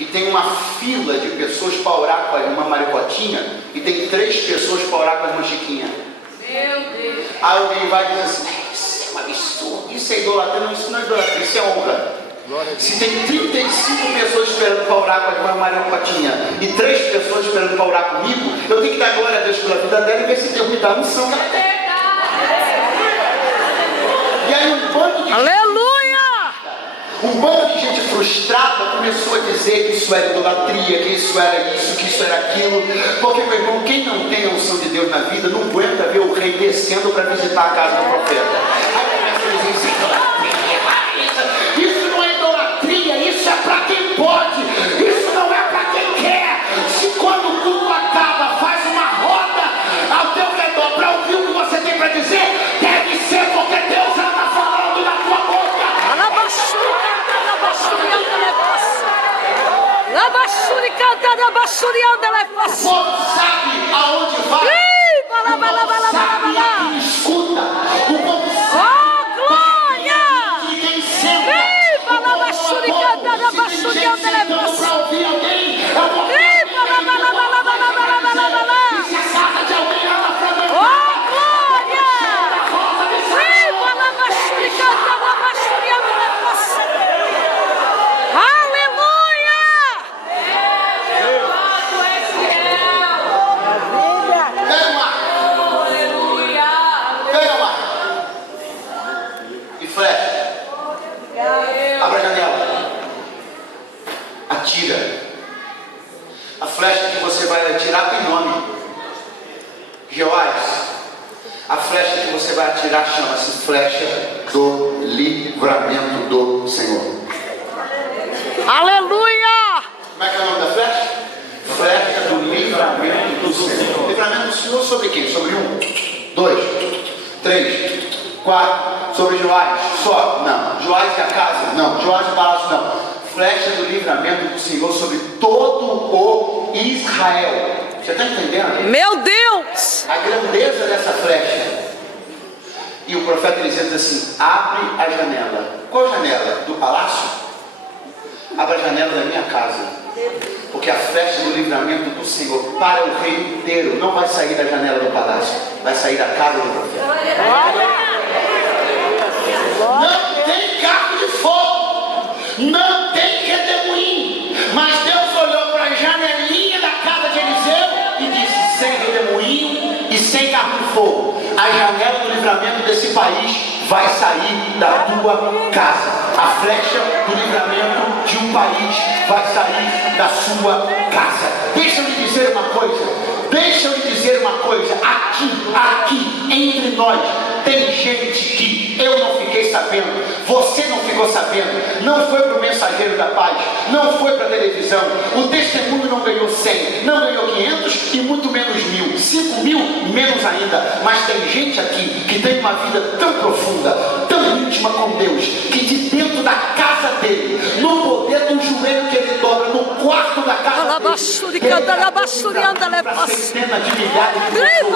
e tem uma fila de pessoas para orar com a irmã Maricotinha, e tem 3 pessoas para orar com a irmã Chiquinha. Meu Deus. Aí alguém vai dizer assim, isso é um absurdo, isso é idolatria. Não, isso não é idolatria, isso é honra. Se tem 35 pessoas esperando para orar com a irmã Maricotinha e 3 pessoas esperando para orar comigo, eu tenho que dar glória a Deus pela vida dela e ver se Deus me dá a missão que ela tem. E aí um bando de Um bando de gente frustrada começou a dizer que isso era idolatria, que isso era isso, que isso era aquilo. Porque, meu irmão, quem não tem a unção de Deus na vida não aguenta ver o rei descendo para visitar a casa do profeta. Aí começa a dizer, isso é idolatria, isso não é idolatria, isso é para quem pode, isso não é para quem quer. Se quando o culto acaba, faz uma roda ao teu redor para ouvir o que você tem para dizer, deve ser porque Deus está falando na tua boca. O povo sabe aonde vai. O povo sabe a quem escuta. O povo sabe de quem senta. O povo se tem gente sentando para ouvir alguém. É uma coisa se a casa de alguém lá na frente. A flecha que você vai atirar tem nome. Jeoás. A flecha que você vai atirar chama-se flecha do livramento do Senhor. Aleluia! Como é que é o nome da flecha? Flecha do livramento do Senhor. Livramento do Senhor sobre quem? Sobre 1, 2, 3, 4. Sobre Joás? Só? Não. Joás e a casa? Não. Joás e o palácio? Não. Flecha do livramento do Senhor sobre todo o Israel. Você está entendendo? Meu Deus! A grandeza dessa flecha. E o profeta Eliseu diz assim: abre a janela. Qual janela? Do palácio? Abre a janela da minha casa. Porque a flecha do livramento do Senhor para o reino inteiro não vai sair da janela do palácio, vai sair da casa do profeta. Não tem carro de fogo, não tem redemoinho, mas Deus olhou para a janelinha da casa de Eliseu e disse: sem redemoinho e sem carro de fogo, a janela do livramento desse país vai sair da tua casa. A flecha do livramento de um país vai sair da sua casa. Deixa eu lhe dizer uma coisa, aqui entre nós tem gente que eu não fiquei sabendo, você não ficou sabendo, não foi para o Mensageiro da Paz, não foi para a televisão, o testemunho não ganhou 100, não ganhou 500 e muito menos 1000, 5.000 menos ainda, mas tem gente aqui que tem uma vida tão profunda, tão íntima com Deus, que de dentro da casa dele, no poder do joelho que ele dobra, no quarto da casa dele, para centenas de milhares de pessoas.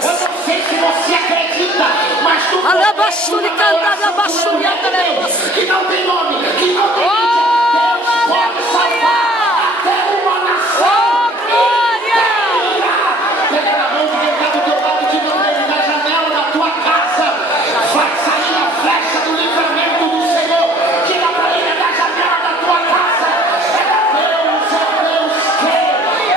Eu não sei se você acredita, mas tu que não tem nome, que não tem Deus pode salvar até uma nação. Pega na mão de quem está do teu lado, diga para ele: na janela da tua casa vai sair a flecha do livramento do Senhor. Diga para ele: na janela da tua casa é Deus que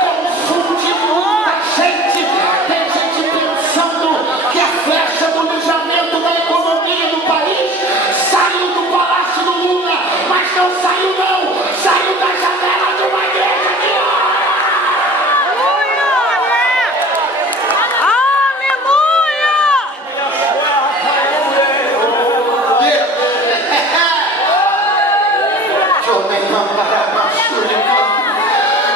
confunde muita gente. Tem gente pensando que a flecha do livramento da economia do país saiu do palácio do Lula, mas não saiu não, saiu da janela de uma igreja que ora.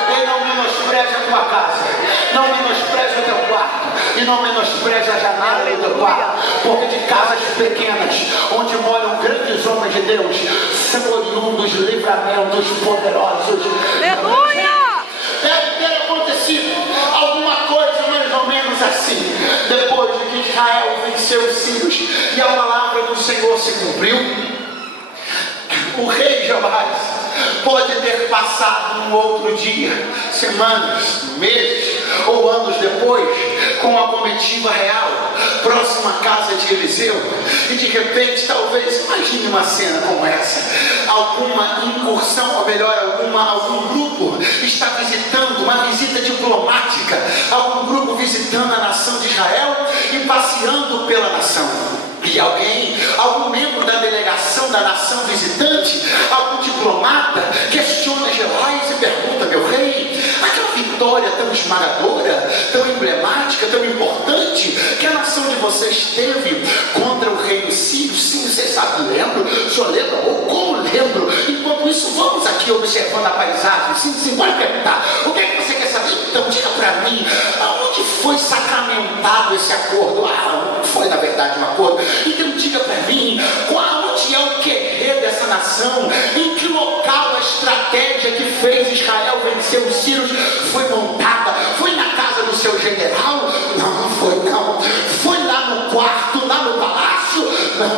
E não menospreze a tua casa, não menospreze o teu quarto, e não menospreze a janela do teu quarto, porque de casas pequenas, onde moram grandes homens de Deus, são oriundos livramentos poderosos. Aleluia! Deve ter acontecido alguma coisa mais ou menos assim, depois de que Israel venceu os sírios e a palavra do Senhor se cumpriu. O rei Jeoás pode ter passado um outro dia, semanas, meses ou anos depois, com a comitiva real, próxima à casa de Eliseu, e de repente, talvez, imagine uma cena como essa, alguma incursão, ou melhor, algum grupo está visitando, uma visita diplomática, algum grupo visitando a nação de Israel e passeando pela nação. E algum membro da delegação da nação visitante, algum diplomata, questiona Jeoás e pergunta: meu rei, aquela vitória tão esmagadora, tão emblemática, tão importante, que a nação de vocês teve contra o rei Sírio, sim, você sabe, lembro, o senhor lembra? Ou como lembro? Enquanto isso, vamos aqui observando a paisagem, sim, pode perguntar, o que é que você quer saber? Então, diga para mim, aonde foi sacramentado esse acordo? Não foi, na verdade, um acordo. Então diga para mim, onde é o querer dessa nação? Em que local a estratégia que fez Israel vencer os sírios foi montada? Foi na casa do seu general? Não foi não. Foi lá no quarto, lá no palácio?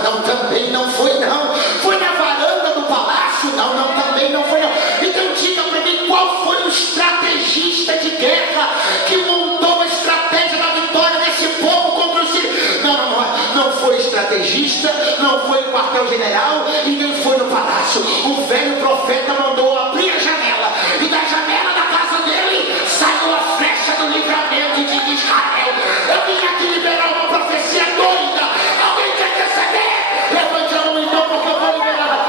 Não, também não foi não. Foi na varanda do palácio? Não, também não foi não. Então diga para mim, qual foi o estrategista de guerra que montou a estratégia da vitória desse povo contra os sírios? Não foi estrategista, não foi o quartel-general e nem foi no palácio. O velho profeta mandou abrir a janela, e da janela da casa dele saiu a flecha do livramento de Israel. Eu vim aqui liberar uma profecia doida. Alguém quer receber? Levante a mão então, porque eu vou liberar.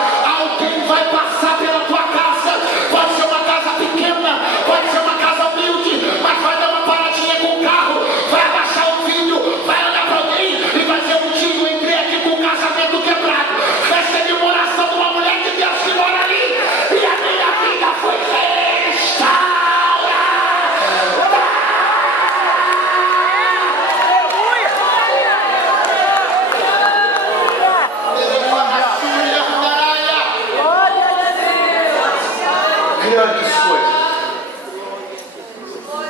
Alguém vai passar pela tua casa. Pode ser uma casa pequena, pode ser uma casa humilde, mas vai dar uma paradinha com o carro, vai abaixar o vidro, vai olhar para alguém e vai dizer: um tio, eu entrei aqui com o casamento quebrado, recebi uma oração de uma mulher de Deus que mora ali, e a minha vida foi restaurada. Grandes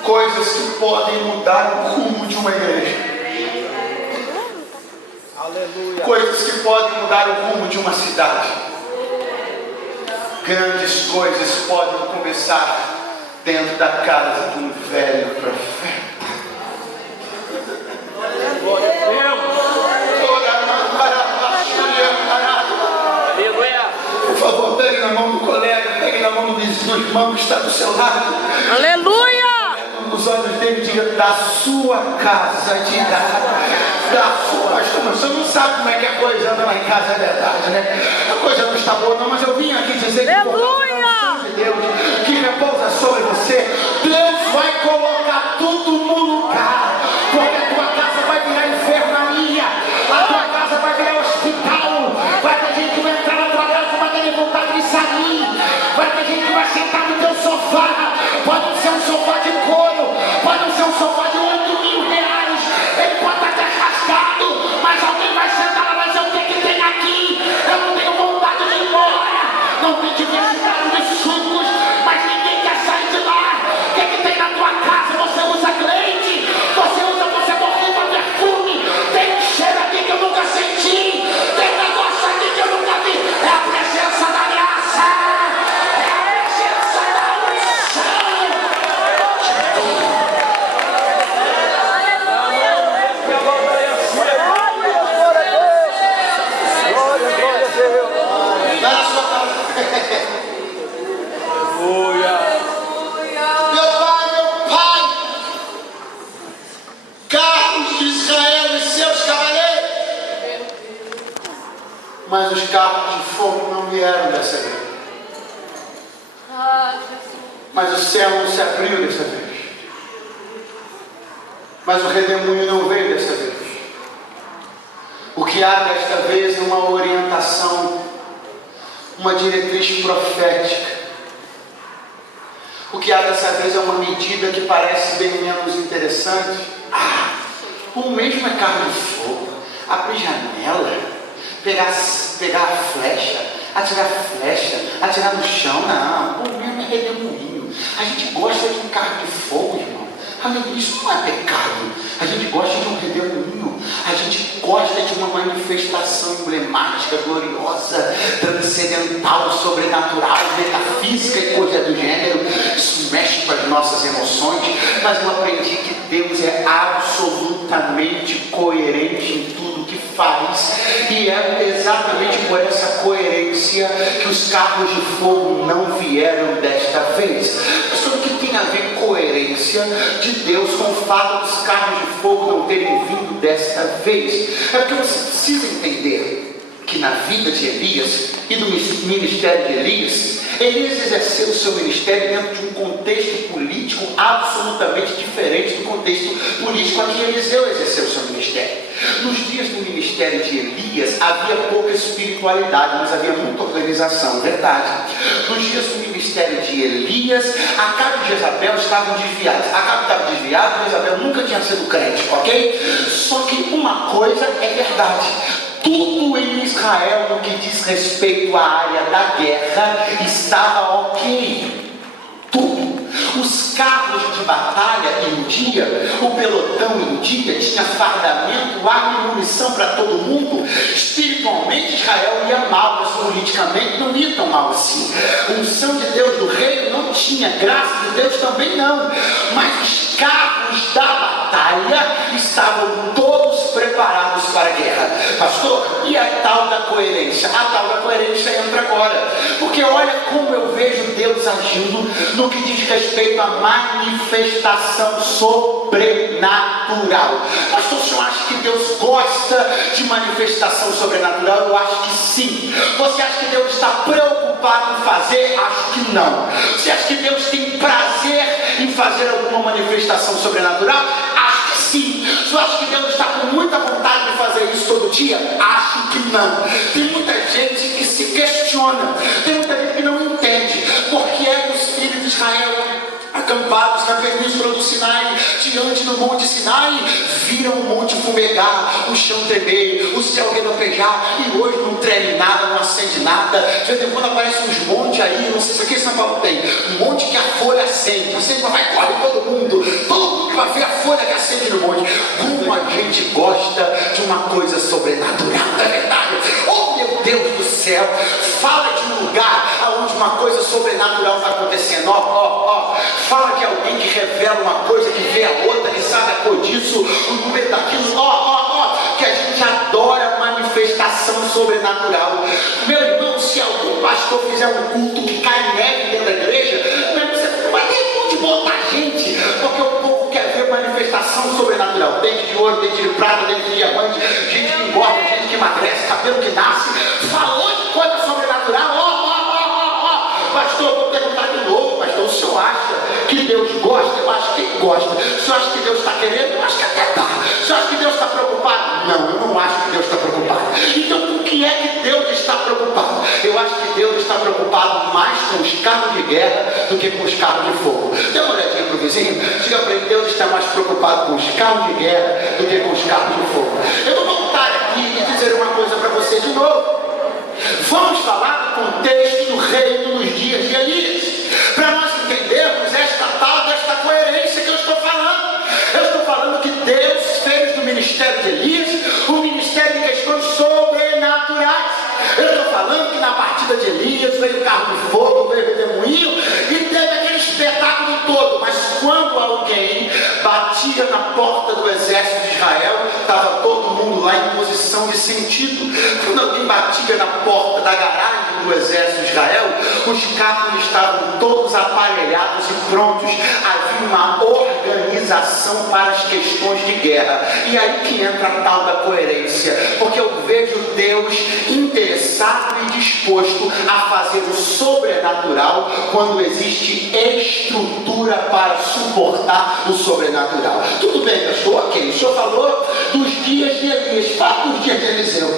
coisas que podem mudar o rumo de uma igreja. Aleluia. Coisas que podem mudar o rumo de uma cidade. Grandes coisas podem começar dentro da casa de um velho profeta. Por favor, pegue na mão do colega, pegue na mão do irmão que está do seu lado. Aleluia! Nos olhos dele, diga: da sua casa dirá, da sua. Pastor, você não sabe como é que a coisa anda lá em casa, é verdade, né? A coisa não está boa, não, mas eu vim aqui dizer que aleluia! De Deus que repousa sobre você, Deus vai colocar tudo no lugar, porque a tua casa vai virar enfermaria, a tua casa vai virar hospital, vai ter gente que vai entrar na tua casa, vai ter vontade de sair, vai ter gente que vai sentar no teu sofá. Pode ser um sofá de couro, pode ser um sofá de 8.000 reais, ele pode estar até rasgado, mas alguém vai sentar lá e vai dizer: o que tem aqui? Eu não tenho vontade de ir embora, não tem diversidade de sucos, mas ninguém quer sair de lá. O que tem na tua casa? Você usa leite, você borrifa perfume, tem um cheiro aqui que eu nunca senti, tem um negócio aqui que eu nunca vi, é a presença da graça, é a presença da unção. Meu pai, carros de Israel e seus cavaleiros, mas os carros de fogo não vieram dessa vez. Mas o céu não se abriu dessa vez. Mas o redemoinho não veio dessa vez. O que há desta vez é uma orientação, uma diretriz profética. O que há dessa vez é uma medida que parece bem menos interessante. O mesmo é carro de fogo. Abrir janela, pegar a flecha, atirar no chão. Não, o mesmo é redemoinho. A gente gosta de um carro de fogo, irmão. Isso não é pecado. A gente gosta de um redemoinho. A gente gosta de uma manifestação emblemática, gloriosa, transcendental, sobrenatural, metafísica e coisa do gênero. Isso mexe com as nossas emoções, mas eu aprendi que Deus é absolutamente coerente em tudo que faz, e é exatamente por essa coerência que os carros de fogo não vieram desta vez. Mas o que tem a ver coerência de Deus com o fato dos carros de fogo não terem vindo desta vez? É porque você precisa entender que na vida de Elias e do ministério de Elias exerceu o seu ministério dentro de um contexto político absolutamente diferente do contexto político a que Eliseu exerceu o seu ministério. Nos dias do ministério de Elias havia pouca espiritualidade, mas havia muita organização, verdade. Nos dias do ministério de Elias, Acabe e Jezabel estavam desviados. Acabe estava desviado, Jezabel nunca tinha sido crente, ok? Só que uma coisa é verdade: tudo em Israel no que diz respeito à área da guerra estava ok. Tudo. Os carros de batalha em dia, o pelotão em dia, tinha fardamento, arma e munição para todo mundo. Espiritualmente Israel ia mal, mas politicamente não ia tão mal assim. A unção de Deus do reino não tinha, graça de Deus também não. Mas os carros da batalha estavam todos preparados para a guerra. Pastor, e a tal da coerência? A tal da coerência entra agora, porque olha como eu vejo Deus agindo no que diz respeito à manifestação sobrenatural. Pastor, o senhor acha que Deus gosta de manifestação sobrenatural? Eu acho que sim. Você acha que Deus está preocupado em fazer? Acho que não. Você acha que Deus tem prazer em fazer alguma manifestação sobrenatural? Acho que sim. Você acha que Deus está com muita vontade de fazer isso todo dia? Acho que não. Tem muita gente que se questiona, tem muita gente que não entende por que é que os filhos de Israel, acampados na península do Sinai, diante do monte Sinai, viram o monte fumegar, o chão tremer, o céu relampejar, e hoje não treme nada, não acende nada. De vez em quando aparecem uns montes aí, não sei se aqui em São Paulo tem, um monte que a folha acende, acende, mas vai, corre todo mundo que vai ver a folha que acende no monte. Como a gente gosta de uma coisa sobrenatural, não é verdade? Oh meu Deus do céu, fala de um lugar onde uma coisa sobrenatural está acontecendo. Fala de alguém que revela uma coisa, que vê a outra, que sabe a cor disso, o número daquilo, que a gente adora manifestação sobrenatural. Meu irmão, se algum pastor fizer um culto que cai neve dentro da igreja, você vai ter onde botar gente, porque o povo quer ver manifestação sobrenatural. Dente de ouro, dente de prata, dente de diamante, gente que engorda, gente que emagrece, cabelo que nasce. Falou de coisa sobrenatural, pastor, vou perguntar de novo, pastor, o senhor acha que Deus gosta? Eu acho que gosta. O senhor acha que Deus está querendo? Eu acho que até está. O senhor acha que Deus está preocupado? Não, eu não acho que Deus está preocupado. Então, com o que é que Deus está preocupado? Eu acho que Deus está preocupado mais com os carros de guerra do que com os carros de fogo. Dê uma olhadinha para o vizinho, diga para ele: Deus está mais preocupado com os carros de guerra do que com os carros de fogo. Eu vou voltar aqui e dizer uma coisa para você de novo. Vamos falar do contexto do reino nos dias de Elias, para nós entendermos esta tal desta coerência que eu estou falando. Eu estou falando que Deus fez do ministério de Elias um ministério de questões sobrenaturais. Eu estou falando que na partida de Elias veio o carro de fogo, veio o redemoinho e teve aquele espetáculo todo. Mas quando alguém batia na porta do exército de Israel, estava todo mundo lá em posição de sentido. Quando alguém batia na porta da garagem do exército de Israel, os carros estavam todos aparelhados e prontos. Havia uma organização para as questões de guerra. E aí que entra a tal da coerência, porque eu vejo Deus interessado e disposto a fazer o sobrenatural quando existe estrutura para suportar o sobrenatural. Tudo bem, pastor? Ok, o senhor falou dos dias de Elias, fala dos dias de Eliseu.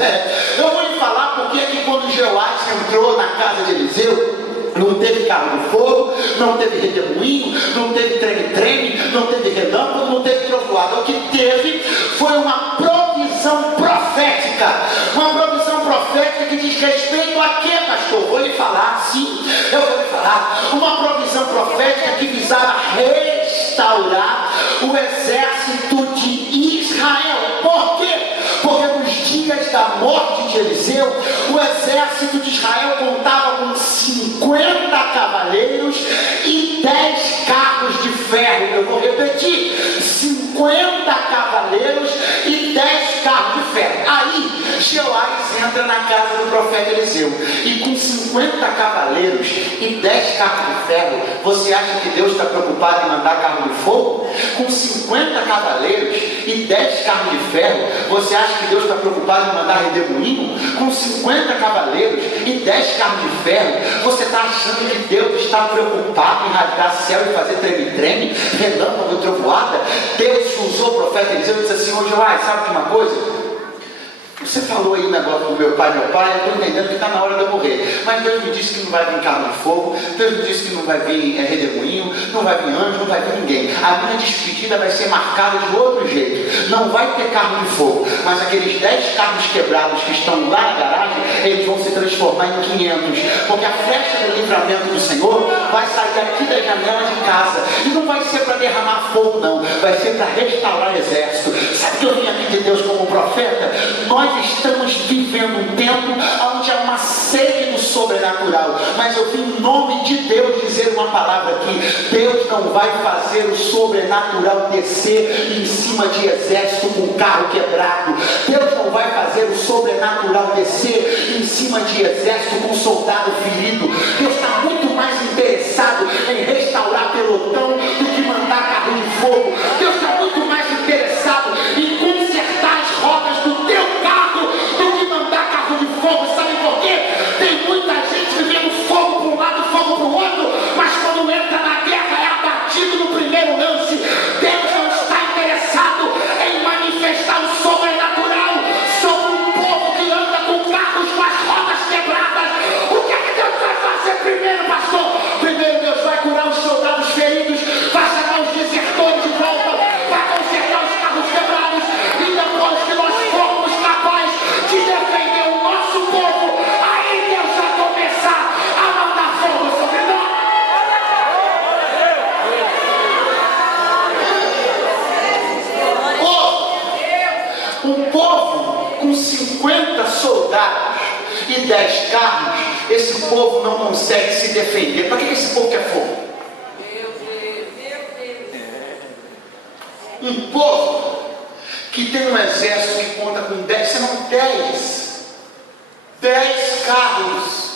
Eu vou lhe falar porque é que quando Jeoás entrou na casa de Eliseu, não teve carro de fogo, não teve redemoinho, não teve treme-treme, não teve relâmpago, não teve trovoada. O que teve foi uma provisão profética. Uma provisão profética que diz respeito a quê, pastor? Vou lhe falar, sim, eu vou lhe falar. Uma provisão profética que visava restaurar o exército de Israel. Por quê? Porque nos da morte de Eliseu, o exército de Israel contava com 50 cavaleiros e 10 carros de ferro. Eu vou repetir: 50 cavaleiros e 10 carros de ferro. Aí Joás entra na casa do profeta Eliseu, e com 50 cavaleiros e 10 carros de ferro, você acha que Deus está preocupado em mandar carro de fogo? Com 50 cavaleiros e 10 carros de ferro, você acha que Deus está preocupado em mandar redemoinho? Com 50 cavaleiros e 10 carros de ferro, você está achando que Deus está preocupado em rasgar céu e fazer treme-treme, relâmpago e trovoada? Deus usou o profeta Eliseu e disse assim: ô Joás, sabe de uma coisa? Você falou aí o negócio do meu pai, eu estou entendendo que está na hora de eu morrer. Mas Deus me disse que não vai vir carro de fogo, Deus me disse que não vai vir redemoinho, não vai vir anjo, não vai vir ninguém. A minha despedida vai ser marcada de outro jeito. Não vai ter carro de fogo, mas aqueles 10 carros quebrados que estão lá na garagem, eles vão se transformar em 500. Porque a flecha do livramento do Senhor vai sair aqui da janela de casa. E não vai ser para derramar fogo, não. Vai ser para restaurar o exército. Sabe que eu vim aqui de Deus como profeta? Nós estamos vivendo um tempo onde há uma sede do sobrenatural, mas eu vim em nome de Deus dizer uma palavra aqui: Deus não vai fazer o sobrenatural descer em cima de exército com carro quebrado. Deus não vai fazer o sobrenatural descer em cima de exército com soldado ferido. Deus está muito mais interessado em restaurar pelotão do que mandar carro de fogo. Deus está muito mais interessado em consertar as rodas do teu carro do que mandar carro de fogo. Sabe por quê? Tem muita gente vivendo fogo para um lado e fogo para o outro, mas quando entra na guerra é abatido no primeiro lance. Deus não está interessado em manifestar o sobrenatural sobre um povo que anda com carros com as rodas quebradas. O que é que Deus vai fazer primeiro, pastor? Primeiro Deus vai curar os soldados feridos, vai chamar os desertores de volta, vai consertar os carros quebrados, e depois que nós formos capazes de defender o nosso povo, aí Deus vai começar a mandar fogo sobre nós. Um povo com 50 soldados e 10 carros, esse povo não consegue se defender. Para que esse povo quer fogo? Um povo que tem um exército que conta com 10 carros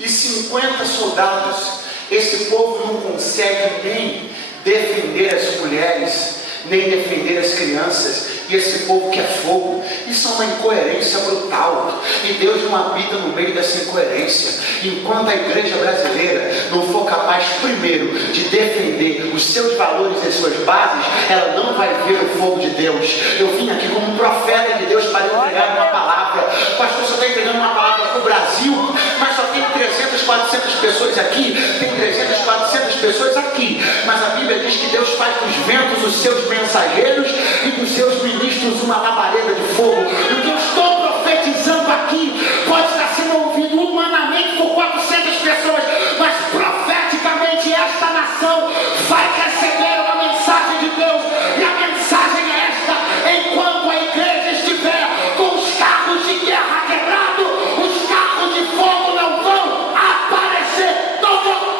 e 50 soldados, esse povo não consegue nem defender as mulheres, nem defender as crianças, e esse povo quer fogo. Isso é uma incoerência brutal, e Deus não habita no meio dessa incoerência. Enquanto a igreja brasileira não for capaz primeiro de defender os seus valores e as suas bases, ela não vai ver o fogo de Deus. Eu vim aqui como um profeta de Deus para entregar uma palavra. Pastor, só está entregando uma palavra para o Brasil, mas só tem 300, 400 pessoas aqui, tem 300, 400 pessoas aqui, mas a Bíblia diz que Deus faz dos ventos os seus mensageiros e dos seus ministros uma labareda de fogo. E o que eu estou profetizando aqui pode estar sendo ouvido humanamente por 400 pessoas, mas profeticamente esta nação vai receber uma mensagem de Deus, e a mensagem é esta: enquanto a igreja estiver com os carros de guerra quebrados, os carros de fogo não vão aparecer. Não vão.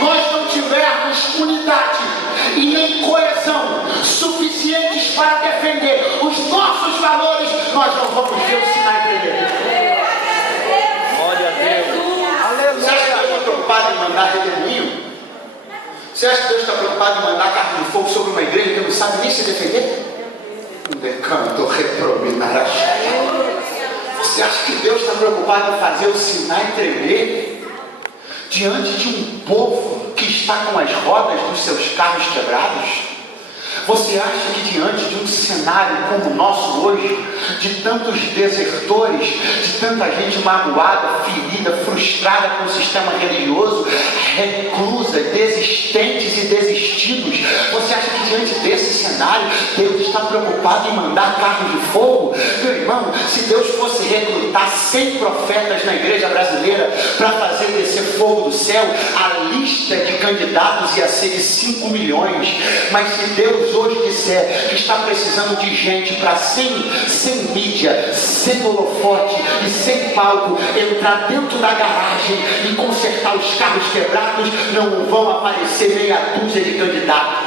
Nós não tivermos unidade e nem coesão suficientes para defender os nossos valores, nós não vamos ver o Sinai tremer. Glória a Deus. Você acha que Deus está preocupado em mandar redemoinho? Você acha que Deus está preocupado em mandar carro de fogo sobre uma igreja que não sabe nem se defender? Um decanto reprominará. Você acha que Deus está preocupado em fazer o Sinai tremer diante de um povo que está com as rodas dos seus carros quebrados? Você acha que diante de um cenário como o nosso hoje, de tantos desertores, de tanta gente magoada, ferida, frustrada com o sistema religioso, reclusa, desistentes e desistidos, você acha que diante desse cenário Deus está preocupado em mandar carros de fogo? Meu irmão, se Deus fosse recrutar 100 profetas na igreja brasileira para fazer descer fogo do céu, a lista de candidatos ia ser de 5 milhões. Mas se Deus Deus hoje disser que está precisando de gente para sem mídia, sem holofote e sem palco, entrar dentro da garagem e consertar os carros quebrados, não vão aparecer meia dúzia de candidatos.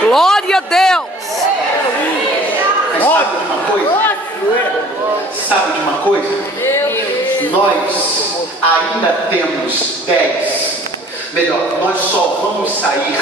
Glória a Deus. Mas sabe de uma coisa? Sabe de uma coisa? Nós ainda temos 10. Melhor, nós só vamos sair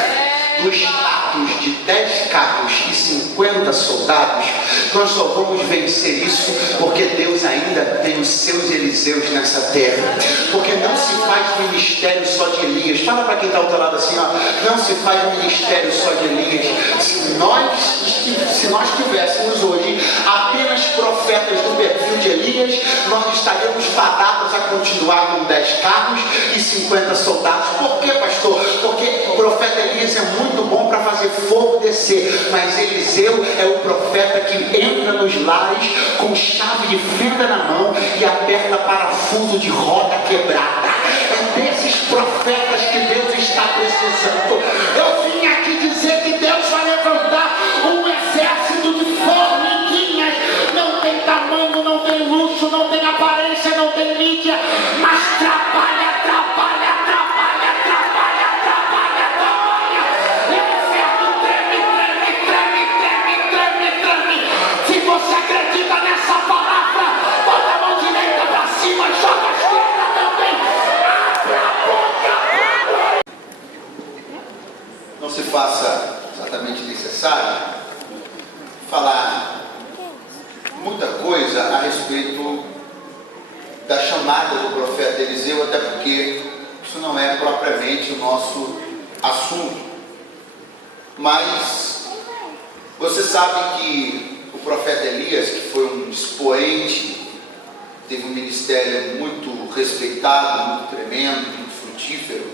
do status de 10 carros e 50 soldados. Nós só vamos vencer isso porque Deus ainda tem os seus Eliseus nessa terra. Porque não se faz ministério só de Elias. Fala para quem está ao teu lado assim, ó. Não se faz ministério só de Elias. Se nós tivéssemos hoje apenas profetas do perfil de Elias, nós estaríamos fadados a continuar com 10 carros e 50 soldados. Por quê, pastor? Porque o profeta Elias é muito bom para fazer fogo descer, mas Eliseu é o profeta que entra nos lares com chave de fenda na mão e aperta parafuso de roda quebrada. É desses profetas que Deus está precisando. Eu vim aqui dizer que Deus vai levantar um exército de formiguinhas. Não tem tamanho, não tem luxo, não tem aparência, não tem mídia, mas trabalha. Se você acredita nessa palavra, bota a mão direita para cima, joga a esquerda também. Abra a boca. Não se faça exatamente necessário falar muita coisa a respeito da chamada do profeta Eliseu, até porque isso não é propriamente o nosso assunto. Mas você sabe que o profeta Elias, que foi um expoente, teve um ministério muito respeitado, muito tremendo, muito frutífero.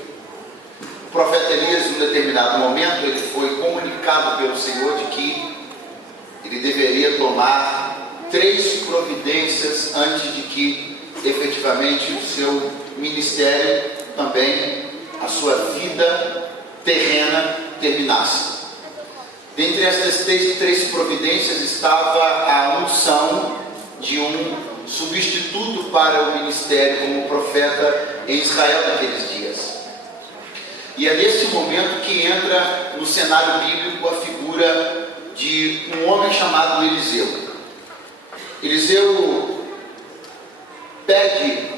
O profeta Elias, em um determinado momento, ele foi comunicado pelo Senhor de que ele deveria tomar 3 providências antes de que efetivamente o seu ministério, também a sua vida terrena terminasse. Dentre essas 3 providências estava a unção de um substituto para o ministério como profeta em Israel naqueles dias. E é nesse momento que entra no cenário bíblico a figura de um homem chamado Eliseu. Eliseu pede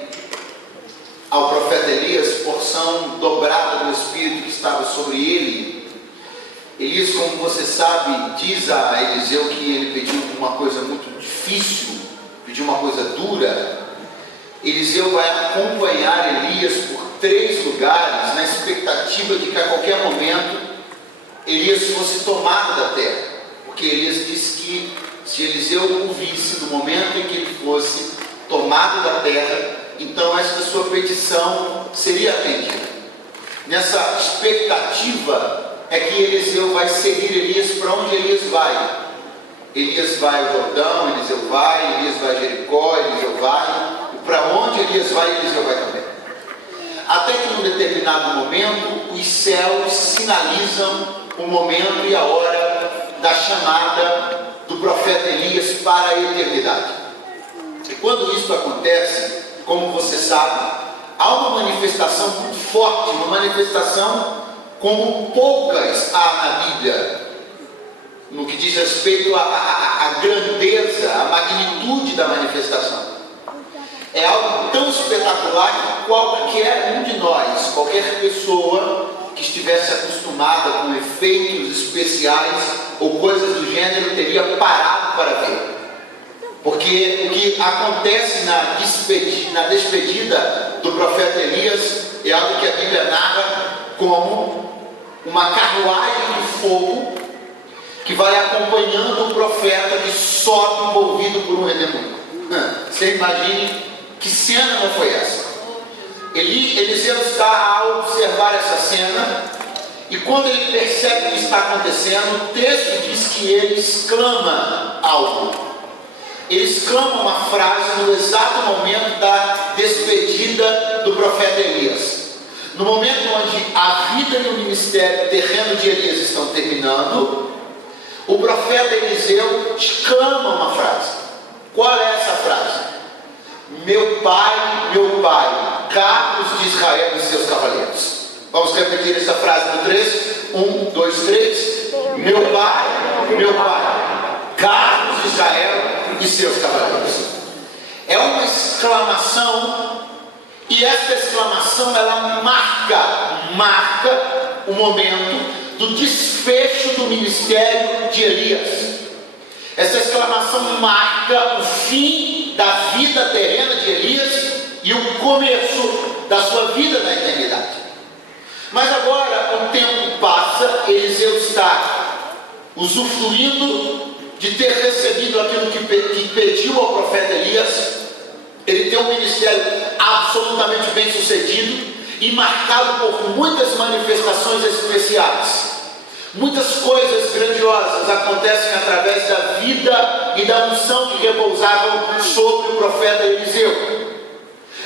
ao profeta Elias porção dobrada do Espírito que estava sobre ele. Elias, como você sabe, diz a Eliseu que ele pediu uma coisa muito difícil, pediu uma coisa dura. Eliseu vai acompanhar Elias por 3 lugares, na expectativa de que a qualquer momento Elias fosse tomado da terra. Porque Elias disse que se Eliseu o visse no momento em que ele fosse tomado da terra, então esta sua petição seria atendida. Nessa expectativa é que Eliseu vai seguir Elias para onde Elias vai. Elias vai ao Jordão, Eliseu vai, Elias vai a Jericó, Eliseu vai, e para onde Elias vai, Eliseu vai também. Até que num determinado momento, os céus sinalizam o momento e a hora da chamada do profeta Elias para a eternidade. E quando isso acontece, como você sabe, há uma manifestação muito forte, uma manifestação como poucas há na Bíblia, no que diz respeito à grandeza, à magnitude da manifestação. É algo tão espetacular que qualquer um de nós, qualquer pessoa que estivesse acostumada com efeitos especiais ou coisas do gênero, teria parado para ver. Porque o que acontece na despedida do profeta Elias é algo que a Bíblia narra como uma carruagem de fogo que vai acompanhando o profeta que sobe envolvido por um redemoinho. Você imagine que cena não foi essa? Eliseu está a observar essa cena, e quando ele percebe o que está acontecendo, o texto diz que ele exclama algo. Ele exclama uma frase no exato momento da despedida do profeta Elias. no momento onde a vida e o ministério terreno de Elias estão terminando, o profeta Eliseu exclama uma frase. Qual é essa frase? Meu pai, carros de Israel e seus cavaleiros. Vamos repetir essa frase no 3. 1, 2, 3. Meu pai, carros de Israel e seus cavaleiros. É uma exclamação, e essa exclamação ela marca o momento do desfecho do ministério de Elias. Essa exclamação marca o fim da vida terrena de Elias e o começo da sua vida na eternidade. Mas agora o tempo passa, Eliseu está usufruindo de ter recebido aquilo que pediu ao profeta Elias. Ele tem um ministério absolutamente bem sucedido e marcado por muitas manifestações especiais. Muitas coisas grandiosas acontecem através da vida e da unção que repousavam sobre o profeta Eliseu.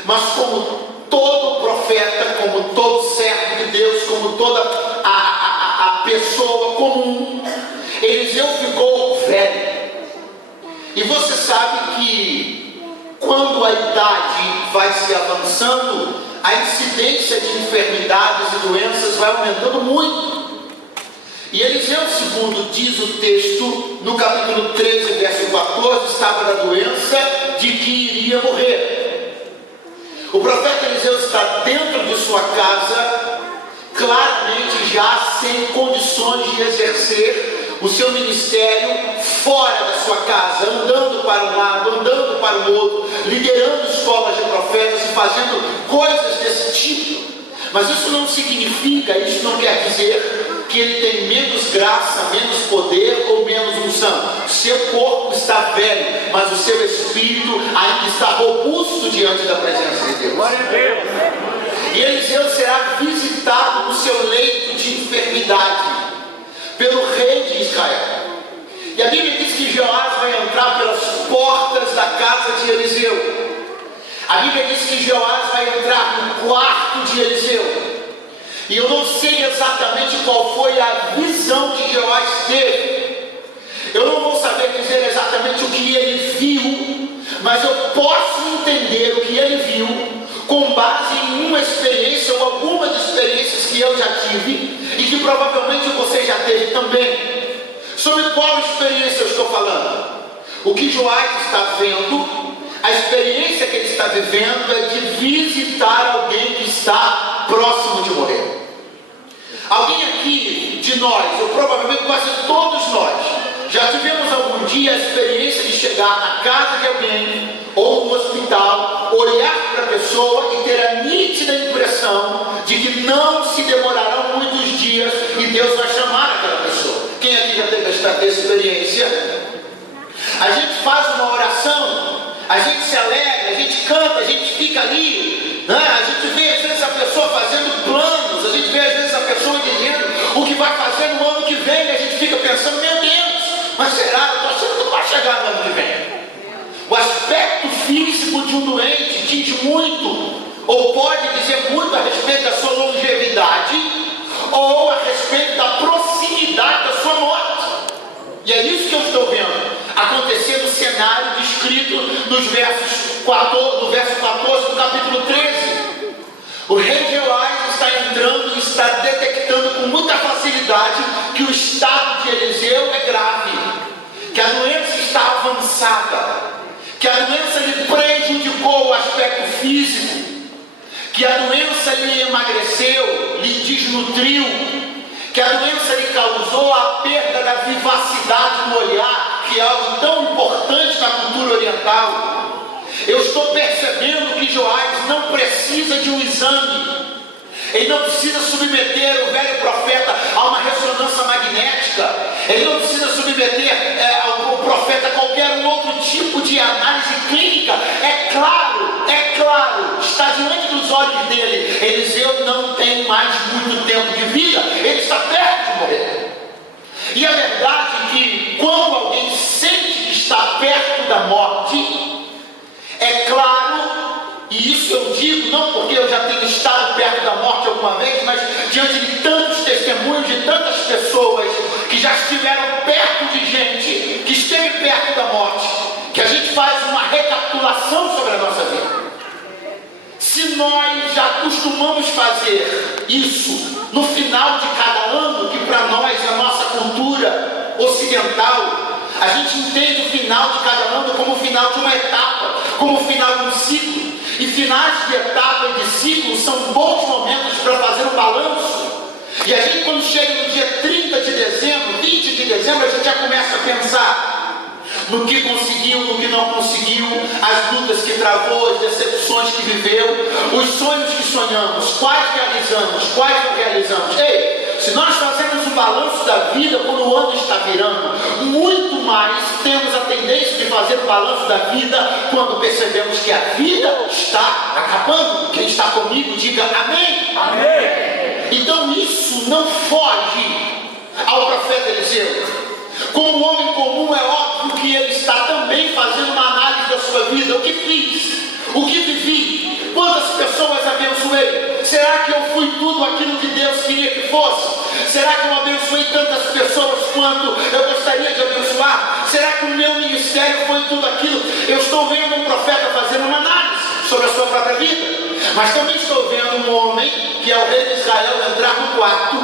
Mas como todo profeta, como todo servo de Deus, como toda a pessoa comum, Eliseu ficou velho. E você sabe que quando a idade vai se avançando, a incidência de enfermidades e doenças vai aumentando muito. E Eliseu, segundo diz o texto, no capítulo 13, verso 14, estava da doença de que iria morrer. O profeta Eliseu está dentro de sua casa, claramente já sem condições de exercer o seu ministério fora da sua casa, andando para um lado, andando para o outro, liderando escolas de profetas e fazendo coisas desse tipo. Mas isso não significa, isso não quer dizer que ele tem menos graça, menos poder ou menos unção. O seu corpo está velho, mas o seu espírito ainda está robusto diante da presença de Deus. E Eliseu será visitado no seu leito de enfermidade pelo rei de Israel. E a Bíblia diz que Joás vai entrar pelas portas da casa de Eliseu. A Bíblia diz que Joás vai entrar no quarto de Eliseu. E eu não sei exatamente qual foi a visão que Joás teve. Eu não vou saber dizer exatamente o que ele viu, mas eu posso entender o que ele viu com base em uma experiência ou algumas experiências que eu já tive e que provavelmente você já teve também. Sobre qual experiência eu estou falando? O que Joás está vendo, a experiência que ele está vivendo é de visitar alguém que está próximo de morrer. Alguém aqui de nós, ou provavelmente quase todos nós, já tivemos algum dia a experiência de chegar na casa de alguém ou no hospital, olhar para a pessoa e ter a nítida impressão de que não se demorarão muitos dias e Deus vai chamar aquela pessoa. Quem aqui já teve esta experiência? A gente faz uma oração, a gente se alegra, a gente canta, a gente fica ali, né? A gente vê às vezes a pessoa fazendo planos, a gente vê às vezes a pessoa dizendo o que vai fazer no ano que vem, e a gente fica pensando, meu Deus, mas será? Eu estou achando que não vai chegar no ano que vem. O aspecto físico de um doente diz muito, ou pode dizer muito a respeito da sua longevidade, ou a respeito da proximidade da sua morte. E é isso que eu estou vendo acontecer no cenário descrito no verso 14 do capítulo 13. O rei Joás está entrando e está detectando com muita facilidade que o estado de Eliseu é grave, que a doença está avançada, que a doença lhe prejudicou o aspecto físico, que a doença lhe emagreceu, lhe desnutriu, que a doença lhe causou a perda da vivacidade no olhar, que é algo tão importante na cultura oriental. Eu estou percebendo que Joás não precisa de um exame, ele não precisa submeter o velho profeta a uma ressonância magnética, ele não precisa submeter ao profeta a qualquer outro tipo de análise clínica. É claro, está diante dos olhos dele, Eliseu não tem mais muito tempo de vida, ele está perto de morrer. E a verdade é que quando alguém sente que está perto da morte, é claro, e isso eu digo não porque eu já tenho estado perto da morte alguma vez, mas diante de tantos testemunhos, de tantas pessoas que já estiveram perto de gente, que esteve perto da morte, que a gente faz uma recapitulação sobre a nossa vida. Se nós já costumamos fazer isso no final de cada ano, que para nós, na nossa cultura ocidental, a gente entende o final de cada ano como o final de uma etapa, como o final de um ciclo. E finais de etapa e de ciclo são bons momentos para fazer um balanço. E a gente, quando chega no dia 30 de dezembro, 20 de dezembro, a gente já começa a pensar no que conseguiu, no que não conseguiu, as lutas que travou, as decepções que viveu, os sonhos que sonhamos, quais realizamos, quais não realizamos. Ei, se nós fazemos um balanço da vida quando o ano está virando, muito mais temos a tendência de fazer o balanço da vida quando percebemos que a vida está acabando. Quem está comigo, diga amém. Amém. Então isso não foge ao profeta Eliseu. Como homem comum, é óbvio que ele está também fazendo uma análise da sua vida. O que fiz? O que vivi? Quantas pessoas abençoei? Será que eu fui tudo aquilo que Deus queria que fosse? Será que eu abençoei tantas pessoas quanto eu gostaria de abençoar? Será que o meu ministério foi tudo aquilo? Eu estou vendo um profeta fazendo uma análise sobre a sua própria vida. Mas também estou vendo um homem, que é o rei de Israel, entrar no quarto,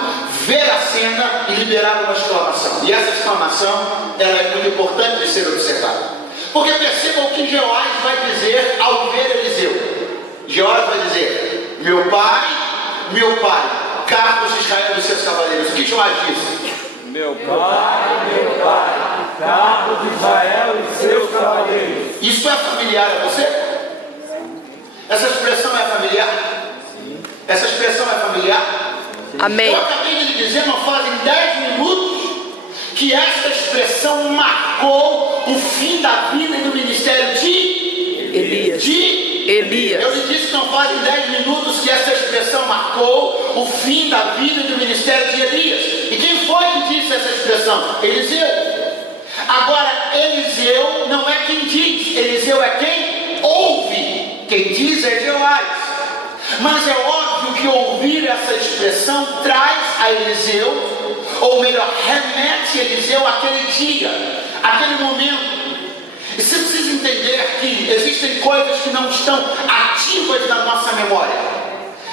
ver a cena e liberar uma exclamação. E essa exclamação, ela é muito importante de ser observada. Porque percebam o que Jeoás vai dizer ao ver Eliseu. Jeoás vai dizer: meu pai, carros de Israel e seus cavaleiros. O que Jeoás disse? Meu pai, carros de Israel e seus cavaleiros. Isso é familiar a você? Essa expressão é familiar? Essa expressão é familiar? Amém. Eu acabei de lhe dizer, não fazem 10 minutos, que essa expressão marcou o fim da vida e do ministério de Elias. Eu lhe disse que não fazem 10 minutos que essa expressão marcou o fim da vida e do ministério de Elias. E quem foi que disse essa expressão? Eliseu. Agora, Eliseu não é quem diz, Eliseu é quem ouve. Quem diz é Jeoás. Mas é óbvio que ouvir essa expressão traz a Eliseu, ou melhor, remete Eliseu àquele dia, àquele momento. E você precisa entender que existem coisas que não estão ativas na nossa memória.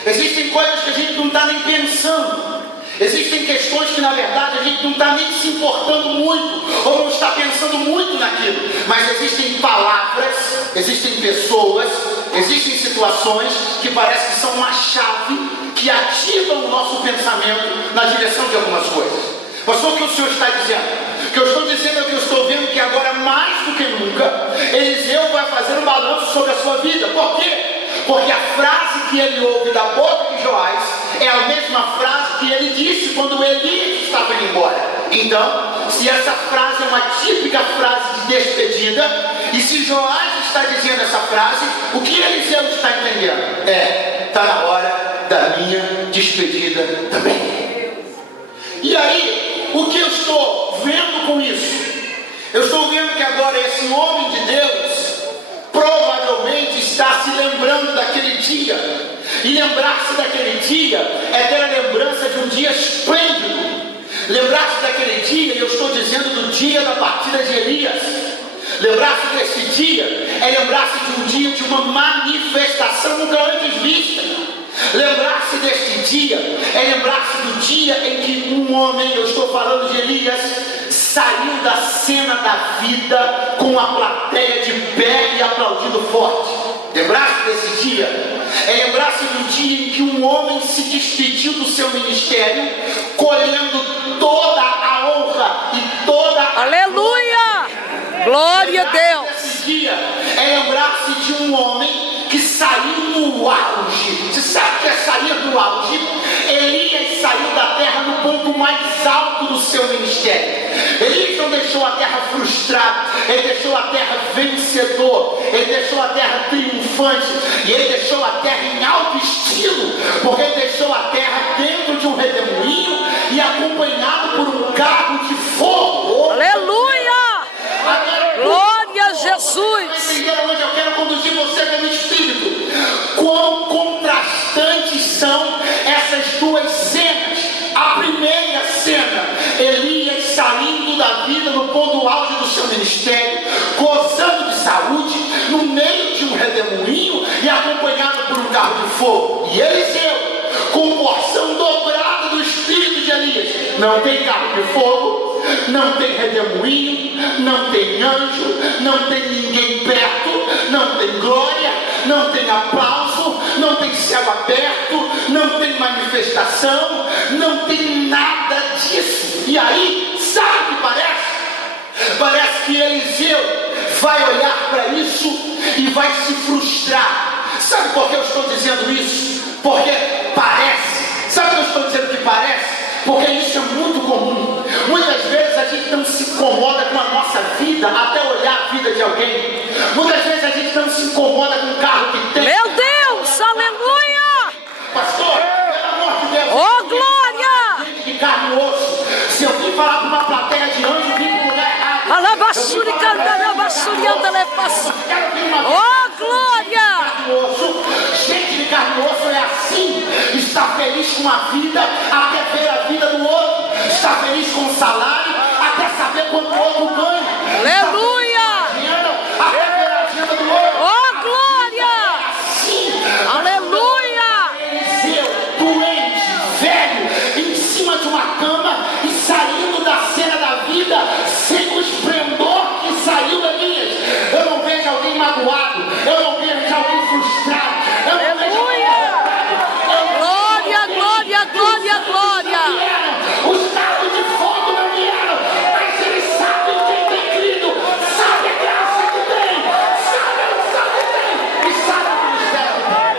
Existem coisas que a gente não está nem pensando. Existem questões que na verdade a gente não está nem se importando muito, ou não está pensando muito naquilo. Mas existem palavras, existem pessoas, existem situações que parece que são uma chave que ativam o nosso pensamento na direção de algumas coisas. Pastor, o que o Senhor está dizendo? O que eu estou dizendo é que eu estou vendo que agora mais do que nunca Eliseu vai fazer um balanço sobre a sua vida. Por quê? Porque a frase que ele ouve da boca de Joás é a mesma frase que ele disse quando Elias estava indo embora. Então, se essa frase é uma típica frase de despedida, e se Joás está dizendo essa frase, o que Eliseu está entendendo? Está na hora da minha despedida também. E aí, o que eu estou vendo com isso? Eu estou vendo que agora esse homem de Deus provavelmente está se lembrando daquele dia. E lembrar-se daquele dia é ter a lembrança de um dia esplêndido. Lembrar-se daquele dia, e eu estou dizendo do dia da partida de Elias. Lembrar-se desse dia é lembrar-se de um dia de uma manifestação nunca antes vista. Lembrar-se deste dia é lembrar-se do dia em que um homem, eu estou falando de Elias, saiu da cena da vida com a plateia de pé e aplaudindo forte. Lembrar-se desse dia é lembrar-se do dia em que um homem se despediu do seu ministério, colhendo toda a honra e toda a Aleluia! Glória a Deus! Esse dia é lembrar-se de um homem que saiu no auge. Você sabe o que é sair do auge? Elias saiu da terra no ponto mais alto do seu ministério. Elias não deixou a terra frustrada, ele deixou a terra vencedor, ele deixou a terra triunfante, e ele deixou a terra em alto estilo, porque ele deixou a terra dentro de um redemoinho e acompanhado por um carro de fogo. Aleluia! Glória a Jesus! Entender onde eu quero conduzir você pelo Espírito? Quão contrastantes são essas seu ministério, gozando de saúde, no meio de um redemoinho e acompanhado por um carro de fogo. E Eliseu, com porção dobrada do espírito de Elias, não tem carro de fogo, não tem redemoinho, não tem anjo, não tem ninguém perto, não tem glória, não tem aplauso, não tem céu aberto, não tem manifestação, não tem nada disso. E aí, sabe o que parece? Parece que Eliseu vai olhar para isso e vai se frustrar. Sabe por que eu estou dizendo isso? Porque parece. Sabe por que eu estou dizendo que parece? Porque isso é muito comum. Muitas vezes a gente não se incomoda com a nossa vida até olhar a vida de alguém. Muitas vezes a gente não se incomoda com o carro que tem. Meu Deus, aleluia! Pastor, pelo amor de Deus. Oh, glória! Gente de carne e osso. Se eu vim falar para uma plateia de anjo, vim para o lugar errado. Alabassuri cantando, abassuri andando, oh, glória! Gente de carne e osso é assim. Está feliz com a vida até ver a vida do outro. Está feliz com o salário até saber quanto o outro ganha. Aleluia! Até ver a agenda do outro. Oh, glória! Assim. Aleluia! Eliseu, doente, velho, em cima de uma cama e saindo da cena da vida sem o esplendor que saiu Elias. Eu não vejo alguém magoado, eu não vejo alguém frustrado, eu não vejo alguém Glória, glória, glória, glória! os carros de fogo não vieram, mas eles sabem quem tem crido, sabe a graça que tem, sabe a unção que tem e sabe o ministério que tem.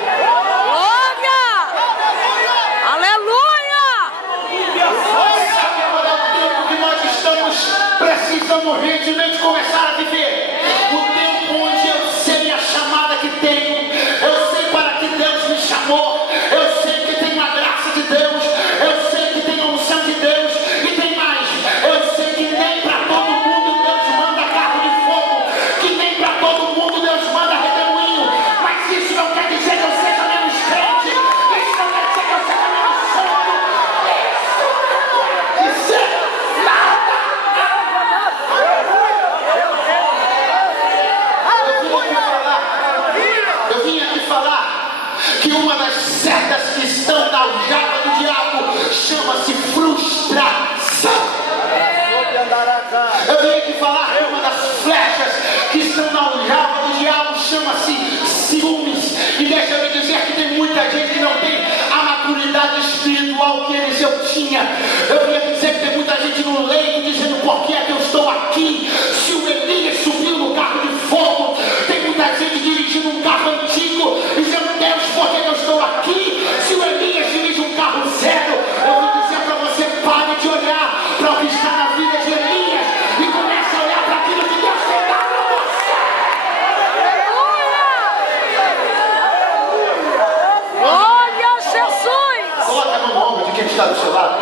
Glória! Aleluia! Sabe qual é o tempo que nós precisamos urgentemente começar a viver? O tempo onde eu sei a chamada que tenho, eu sei para que Deus me chamou, eu sei que tem a graça de Deus, eu sei que tem a unção de Deus, e tem mais, eu sei que nem para todo mundo Deus manda carro de fogo, que nem para todo mundo Deus manda redemoinho, mas isso não quer dizer que eu seja menos crente, isso não quer dizer que eu seja menos santo, isso não quer dizer nada. Eu vim aqui falar que uma das setas que estão na aljava do diabo chama-se frustração. Eu vim aqui falar que uma das flechas que estão na aljava do diabo chama-se ciúmes. E deixa eu dizer que tem muita gente que não tem a maturidade espiritual que Eliseu tinha. Eu vim aqui dizer que tem muita gente no leito dizendo: por que é que eu estou aqui? Se o Elias subiu no carro de fogo, tem muita gente dirigindo um carro antigo, dizendo: Deus, por que eu estou aqui? Se o Elias dirige um carro zero, eu vou dizer para você: pare de olhar para o que está na vida de Elias e comece a olhar para aquilo que Deus tem dado para você. Glória a Jesus! Coloca a mão no ombro de quem está do seu lado.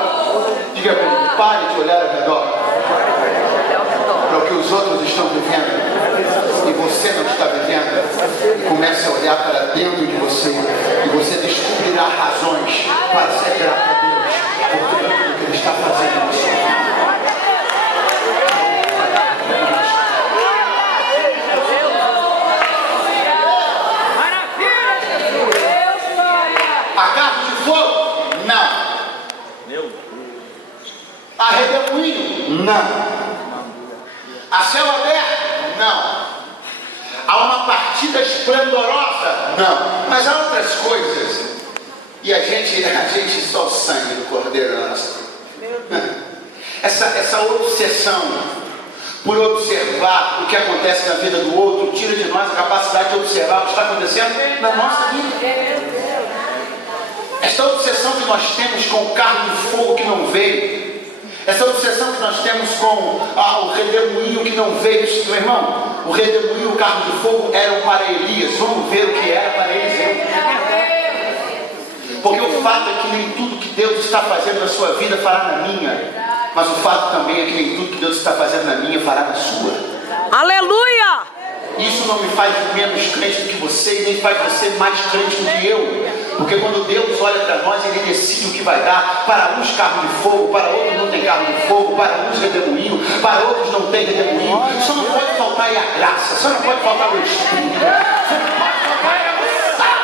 Diga para ele: pare de olhar ao redor para o que os outros estão vivendo e você não está vivendo. Comece a olhar para dentro de você e você descobrirá razões para ser grato a Deus por tudo aquilo que Ele está fazendo na sua vida. A carro de fogo? Não. A redemoinho? Não. A céu aberto? Não. Há uma partida esplendorosa? Não. Mas há outras coisas. E a gente só o sangue do Cordeiro na nossa vida. Essa obsessão por observar o que acontece na vida do outro tira de nós a capacidade de observar o que está acontecendo na nossa vida. Essa obsessão que nós temos com o carro de fogo que não veio, essa obsessão que nós temos com o redemoinho que não veio, meu irmão, o redemoinho e o carro de fogo eram para Elias. Vamos ver o que era para Eliseu. Porque o fato é que nem tudo que Deus está fazendo na sua vida fará na minha, mas o fato também é que nem tudo que Deus está fazendo na minha fará na sua. Aleluia! Isso não me faz menos crente do que você, nem faz você mais crente do que eu. Porque quando Deus olha para nós, Ele decide o que vai dar. Para uns carro de fogo, para outros não tem carro de fogo, para uns redemoinho, para outros não tem redemoinho. Só não pode faltar aí a graça, só não pode faltar o Espírito, só não pode faltar aí a mensagem.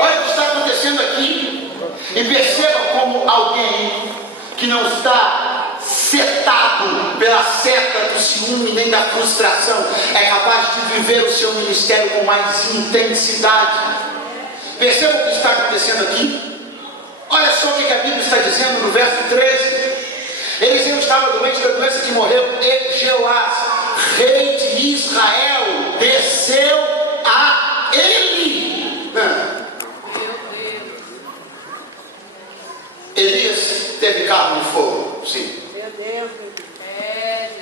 Olha o que está acontecendo aqui. E percebam como alguém que não está setado pela seta do ciúme nem da frustração é capaz de viver o seu ministério com mais intensidade. Percebam o que está acontecendo aqui? Olha só o que a Bíblia está dizendo no verso 13. Eliseu estava doente da doença que morreu, e Jeoás, rei de Israel, desceu a ele. Elias teve carro de fogo? Sim.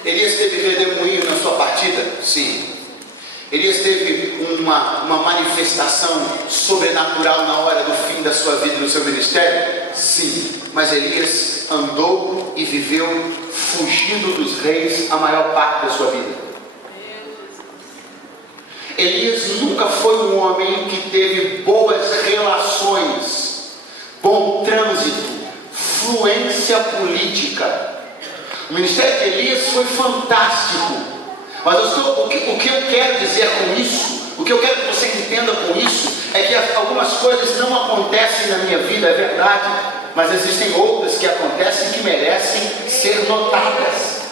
Elias teve redemoinho na sua partida? Sim. Elias teve uma manifestação sobrenatural na hora do fim da sua vida no seu ministério? Sim. Mas Elias andou e viveu fugindo dos reis a maior parte da sua vida. Elias nunca foi um homem que teve boas relações, bom trânsito, fluência política. O ministério de Elias foi fantástico. Mas o que eu quero dizer com isso, o que eu quero que você entenda com isso, é que algumas coisas não acontecem na minha vida, é verdade, mas existem outras que acontecem que merecem ser notadas.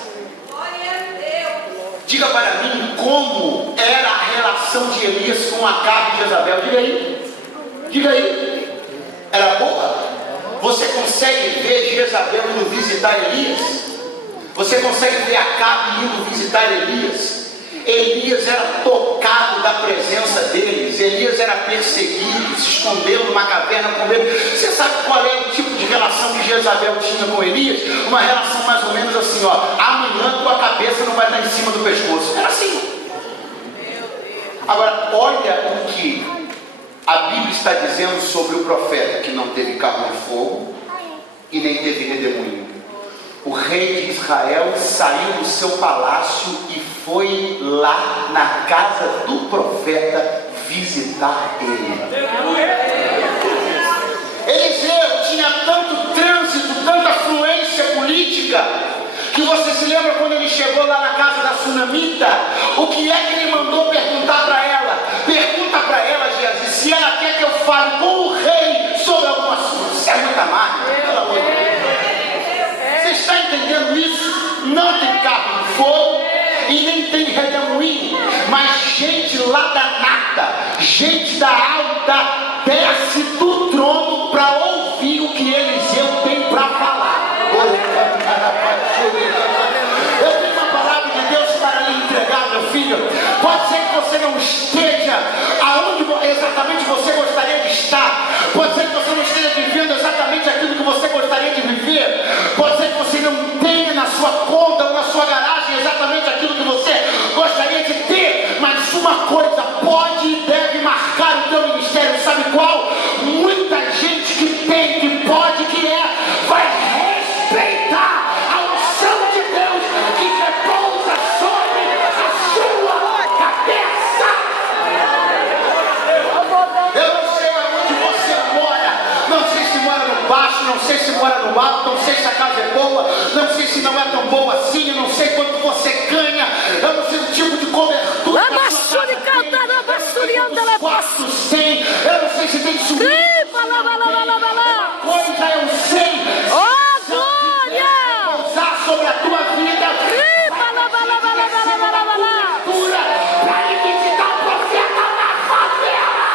Diga para mim como era a relação de Elias com Acabe e Jezabel. Diga aí, era boa? Você consegue ver Jezabel indo visitar Elias? Você consegue ver Acabe indo visitar Elias? Elias era tocado da presença deles. Elias era perseguido, se escondeu numa caverna com medo. Você sabe qual é o tipo de relação que Jezabel tinha com Elias? Uma relação mais ou menos assim, ó: amanhã tua cabeça não vai estar em cima do pescoço. Era assim. Agora, olha o que a Bíblia está dizendo sobre o profeta que não teve carro de fogo e nem teve redemoinho. O rei de Israel saiu do seu palácio e foi lá na casa do profeta visitar ele. Eliseu tinha tanto trânsito, tanta fluência política, que você se lembra quando ele chegou lá na casa da Sunamita? O que é que ele mandou perguntar para ela? Pergunta para ela, Geazi, se ela quer que eu fale com o rei sobre algum assunto. Isso é muita máquina, pelo amor de Deus. Você está entendendo isso? Não tem carro de fogo e nem tem redemoinho, mas gente lá da nata, gente da alta, desce do trono para ouvir o que Eliseu tem para falar. Eu tenho uma palavra de Deus para lhe entregar, meu filho. Pode ser que você não esteja aonde exatamente você gostaria de estar. Pode ser que você não esteja vivendo exatamente aquilo que você gostaria de viver. Pode ser que você não tenha na sua conta ou na sua garagem exatamente aquilo que você gostaria de ter. Mas uma coisa pode e deve marcar o teu ministério. Sabe qual? Muita gente que tem, que pode, que vai respeitar a unção de Deus que repousa sobre a sua cabeça. Eu não sei aonde você mora, não sei se mora no baixo, não sei se mora no alto, não sei se a casa é boa, não sei se não é tão boa assim, eu não sei quanto você ganha, eu não sei o tipo de cobertura que a sua casa tem, quartos tem, eu não sei se tem suíte. Coisa eu sei. Oh, glória! Pousar sobre a tua vida. Para ele visitar o profeta na favela.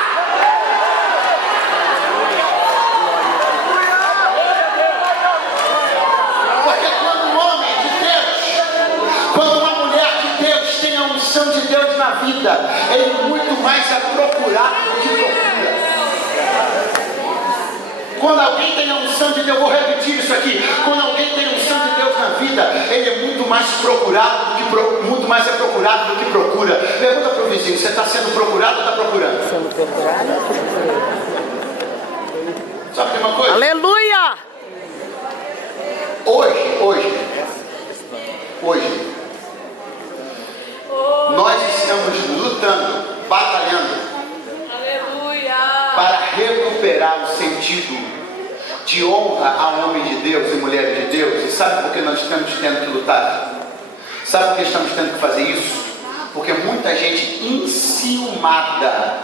Porque quando um homem de Deus, quando uma mulher de Deus tem a unção de Deus na vida, ele muito mais é procurado do que procura. Quando alguém tem a unção de Deus, vou repetir isso aqui. Quando alguém tem a unção de Deus na vida, ele é muito mais procurado do que muito mais é procurado do que procura. Pergunta para o vizinho: você está sendo procurado ou está procurando? Sendo procurado. Sabe uma coisa? Aleluia! Hoje, nós estamos lutando, batalhando de honra a homens de Deus e mulheres de Deus. E sabe por que nós estamos tendo que lutar? Sabe por que estamos tendo que fazer isso? Porque muita gente enciumada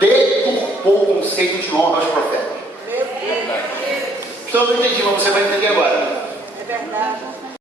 deturpou o conceito de honra aos profetas. Estou não entendi, mas você vai entender agora. É verdade.